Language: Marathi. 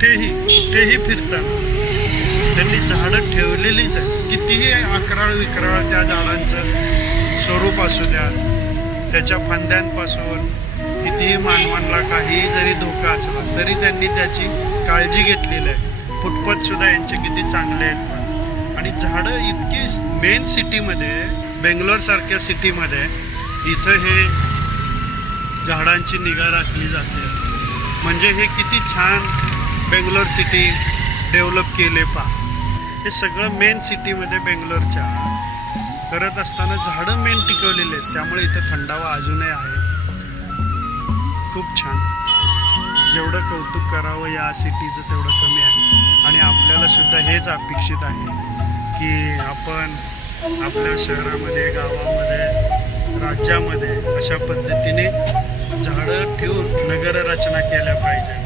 कुठेही कुठेही फिरताना. त्यांनी झाडं ठेवलेलीच आहे कितीही अकराळ विकराळ त्या झाडांचं स्वरूप असू द्या त्याच्या फांद्यांपासून कितीही मानवांना काही जरी धोका असला तरी त्यांनी त्याची काळजी घेतलेली आहे. फुटपथसुद्धा यांचे किती चांगले आहेत. आणि झाडं इतकी मेन सिटीमध्ये बेंगलोरसारख्या सिटीमध्ये इथं हे झाडांची निगा राखली जाते. म्हणजे हे किती छान बेंगलोर सिटी डेव्हलप केले पा. हे सगळं मेन सिटीमध्ये बेंगलोरच्या. करत असताना झाडं मेन टिकवलेले आहेत. त्यामुळे इथं थंडावा अजूनही आहे. खूप छान. जेवढं कौतुक करावं या सिटीचं तेवढं कमी आहे. आणि आपल्याला सुद्धा हेच अपेक्षित आहे की आपण आपल्या शहरामध्ये गावामध्ये राज्यामध्ये अशा पद्धतीने झाडं ठेवून नगररचना केल्या पाहिजे.